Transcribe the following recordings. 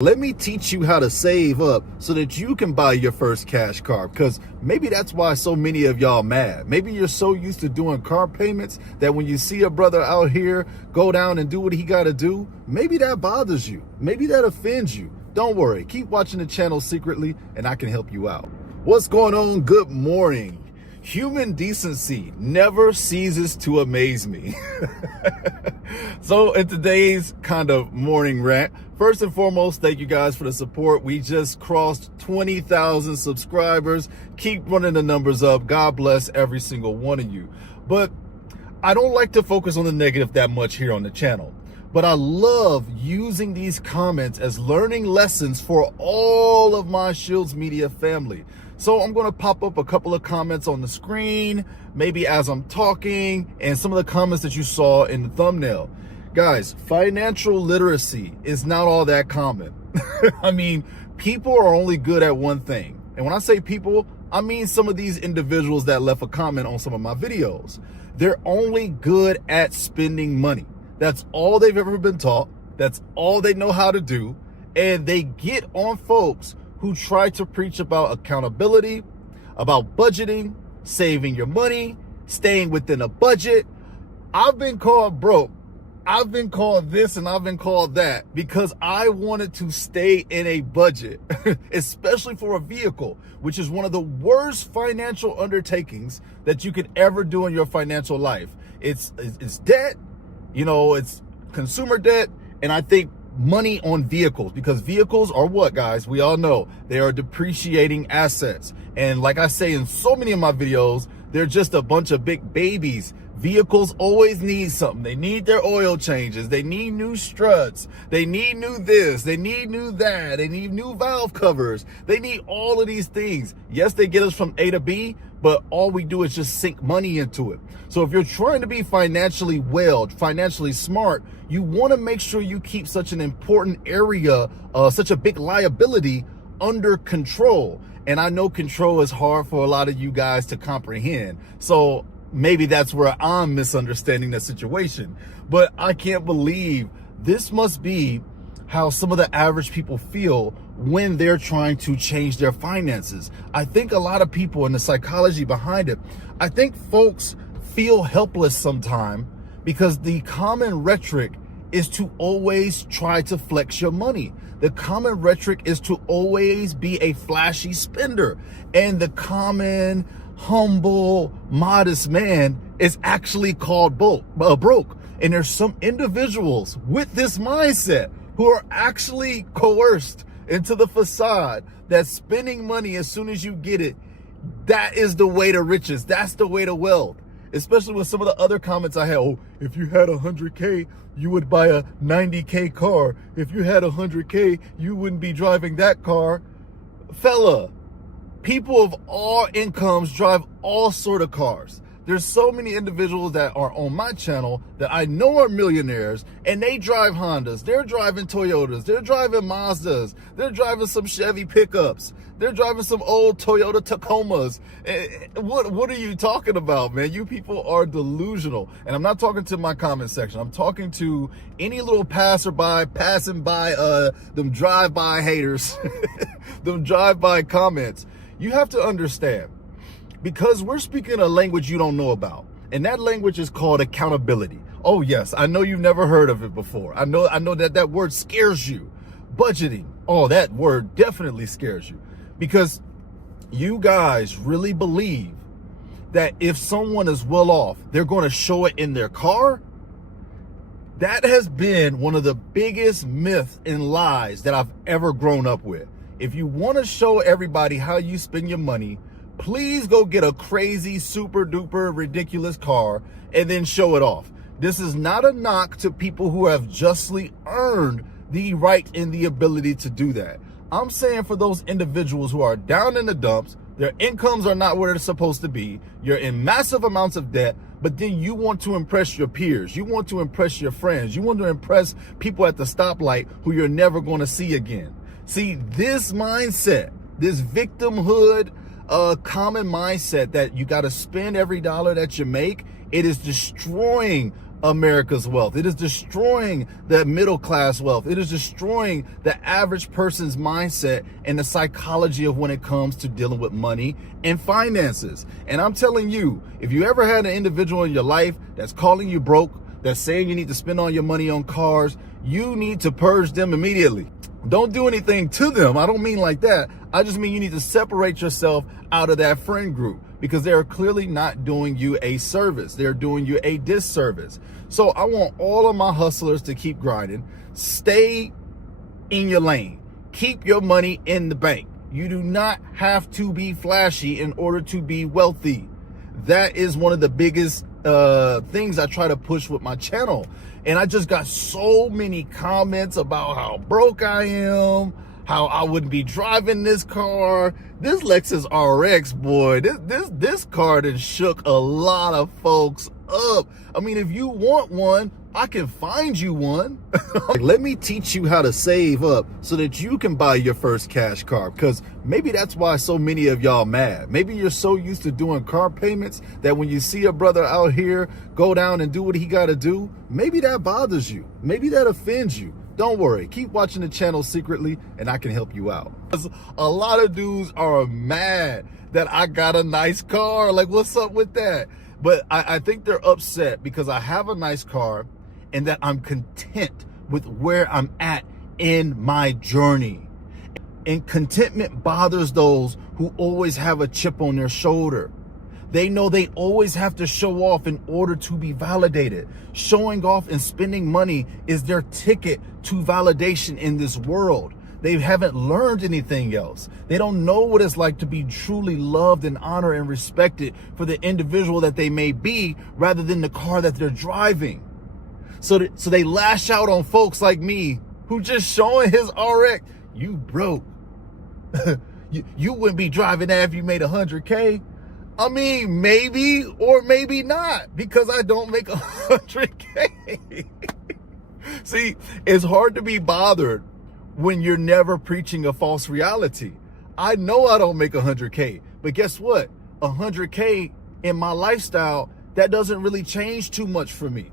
Let me teach you how to save up so that you can buy your first cash car, because maybe that's why so many of y'all mad. Maybe you're so used to doing car payments that when you see a brother out here go down and do what he got to do, maybe that bothers you. Maybe that offends you. Don't worry. Keep watching the channel secretly and I can help you out. What's going on? Good morning. Human decency never ceases to amaze me. So in today's kind of morning rant, first and foremost, thank you guys for the support. We just crossed 20,000 subscribers. Keep running the numbers up. God bless every single one of you. But I don't like to focus on the negative that much here on the channel. But I love using these comments as learning lessons for all of my Shields Media family. So I'm going to pop up a couple of comments on the screen, maybe as I'm talking, and some of the comments that you saw in the thumbnail. Guys, financial literacy is not all that common. I mean, people are only good at one thing. And when I say people, I mean some of these individuals that left a comment on some of my videos. They're only good at spending money. That's all they've ever been taught. That's all they know how to do. And they get on folks who try to preach about accountability, about budgeting, saving your money, staying within a budget. I've been called broke. I've been called this and I've been called that because I wanted to stay in a budget, especially for a vehicle, which is one of the worst financial undertakings that you could ever do in your financial life. It's debt, you know, it's consumer debt, and I think money on vehicles, because vehicles are what, guys? We all know they are depreciating assets. And like I say in so many of my videos, they're just a bunch of big babies. Vehicles always need something. They need their oil changes. They need new struts. They need new this. They need new that. They need new valve covers. They need all of these things. Yes, they get us from A to B, but all we do is just sink money into it. So if you're trying to be financially well, financially smart, you want to make sure you keep such an important area, such a big liability under control. And I know control is hard for a lot of you guys to comprehend. So maybe that's where I'm misunderstanding the situation. But I can't believe this must be how some of the average people feel when they're trying to change their finances. I think a lot of people, and the psychology behind it, I think folks feel helpless sometimes because the common rhetoric is to always try to flex your money. The common rhetoric is to always be a flashy spender. And the common, humble, modest man is actually called broke. And there's some individuals with this mindset who are actually coerced into the facade that spending money as soon as you get it, that is the way to riches. That's the way to wealth. Especially with some of the other comments I had. Oh, if you had 100K, you would buy a 90K car. If you had 100K, you wouldn't be driving that car. Fella, people of all incomes drive all sort of cars. There's so many individuals that are on my channel that I know are millionaires, and they drive Hondas, they're driving Toyotas, they're driving Mazdas, they're driving some Chevy pickups, they're driving some old Toyota Tacomas. What are you talking about, man? You people are delusional. And I'm not talking to my comment section. I'm talking to any little passerby passing by them drive-by haters, them drive-by comments. You have to understand, because we're speaking a language you don't know about, and that language is called accountability. Oh yes, I know you've never heard of it before. I know that word scares you. Budgeting, oh, that word definitely scares you, because you guys really believe that if someone is well off, they're going to show it in their car. That has been one of the biggest myths and lies that I've ever grown up with. If you want to show everybody how you spend your money, please go get a crazy, super duper ridiculous car and then show it off. This is not a knock to people who have justly earned the right and the ability to do that. I'm saying for those individuals who are down in the dumps, their incomes are not where they're supposed to be, you're in massive amounts of debt, but then you want to impress your peers, you want to impress your friends, you want to impress people at the stoplight who you're never going to see again. See, this mindset, this victimhood, common mindset that you got to spend every dollar that you make, it is destroying America's wealth. It is destroying the middle class wealth. It is destroying the average person's mindset and the psychology of when it comes to dealing with money and finances. And I'm telling you, if you ever had an individual in your life that's calling you broke, that's saying you need to spend all your money on cars, you need to purge them immediately. Don't do anything to them. I don't mean like that. I just mean you need to separate yourself out of that friend group, because they are clearly not doing you a service. They're doing you a disservice. So I want all of my hustlers to keep grinding. Stay in your lane. Keep your money in the bank. You do not have to be flashy in order to be wealthy. That is one of the biggest things I try to push with my channel. And I just got so many comments about how broke I am, how I wouldn't be driving this car. This Lexus RX, boy, this car done shook a lot of folks up. I mean, if you want one, I can find you one. Let me teach you how to save up so that you can buy your first cash car, because maybe that's why so many of y'all mad. Maybe you're so used to doing car payments that when you see a brother out here go down and do what he got to do, maybe that bothers you. Maybe that offends you. Don't worry, keep watching the channel secretly and I can help you out. A lot of dudes are mad that I got a nice car. Like, what's up with that? But I think they're upset because I have a nice car and that I'm content with where I'm at in my journey. And contentment bothers those who always have a chip on their shoulder. They know they always have to show off in order to be validated. Showing off and spending money is their ticket to validation in this world. They haven't learned anything else. They don't know what it's like to be truly loved and honored and respected for the individual that they may be, rather than the car that they're driving. So they lash out on folks like me who just showing his RX. You broke. you wouldn't be driving that if you made 100K. I mean, maybe or maybe not, because I don't make 100K. See, it's hard to be bothered when you're never preaching a false reality. I know I don't make 100K, but guess what? 100K in my lifestyle, that doesn't really change too much for me.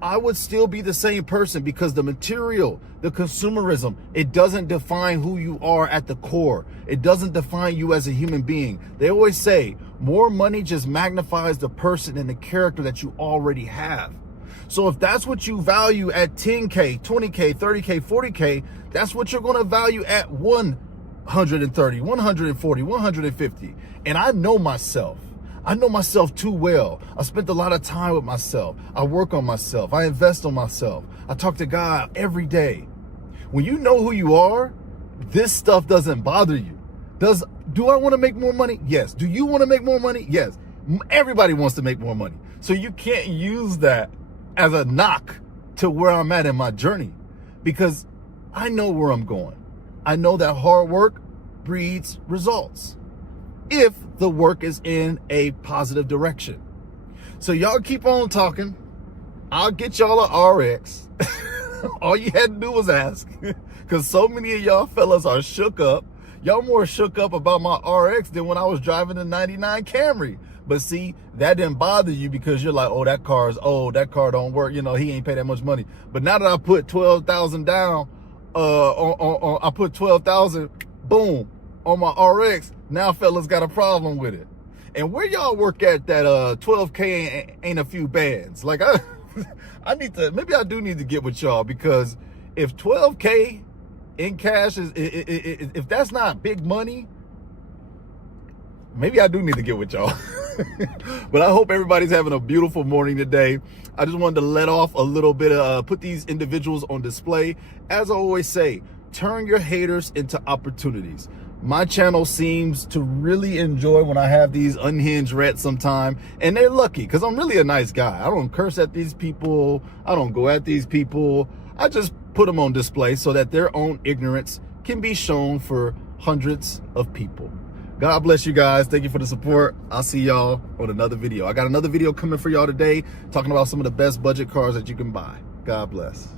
I would still be the same person, because the material, the consumerism, it doesn't define who you are at the core. It doesn't define you as a human being. They always say more money just magnifies the person and the character that you already have. So if that's what you value at 10K, 20K, 30K, 40K, that's what you're going to value at 130, 140, 150. And I know myself. I know myself too well. I spent a lot of time with myself. I work on myself. I invest on myself. I talk to God every day. When you know who you are, this stuff doesn't bother you. Do I want to make more money? Yes. Do you want to make more money? Yes. Everybody wants to make more money. So you can't use that as a knock to where I'm at in my journey, because I know where I'm going. I know that hard work breeds results if the work is in a positive direction. So y'all keep on talking. I'll get y'all a RX. All you had to do was ask, because so many of y'all fellas are shook up. Y'all more shook up about my RX than when I was driving the 99 Camry. But see, that didn't bother you because you're like, oh, that car is old. That car don't work. You know, he ain't pay that much money. But now that I put 12,000 down, I put 12,000, boom, on my RX. Now fellas got a problem with it. And where y'all work at that 12K ain't a few bands? Like I need to, maybe I do need to get with y'all, because if 12K in cash is, if that's not big money, maybe I do need to get with y'all. But I hope everybody's having a beautiful morning today. I just wanted to let off a little bit of, put these individuals on display. As I always say, turn your haters into opportunities. My channel seems to really enjoy when I have these unhinged rants sometime, and they're lucky because I'm really a nice guy. I don't curse at these people. I don't go at these people. I just put them on display so that their own ignorance can be shown for hundreds of people. God bless you guys. Thank you for the support. I'll see y'all on another video. I got another video coming for y'all today talking about some of the best budget cars that you can buy. God bless.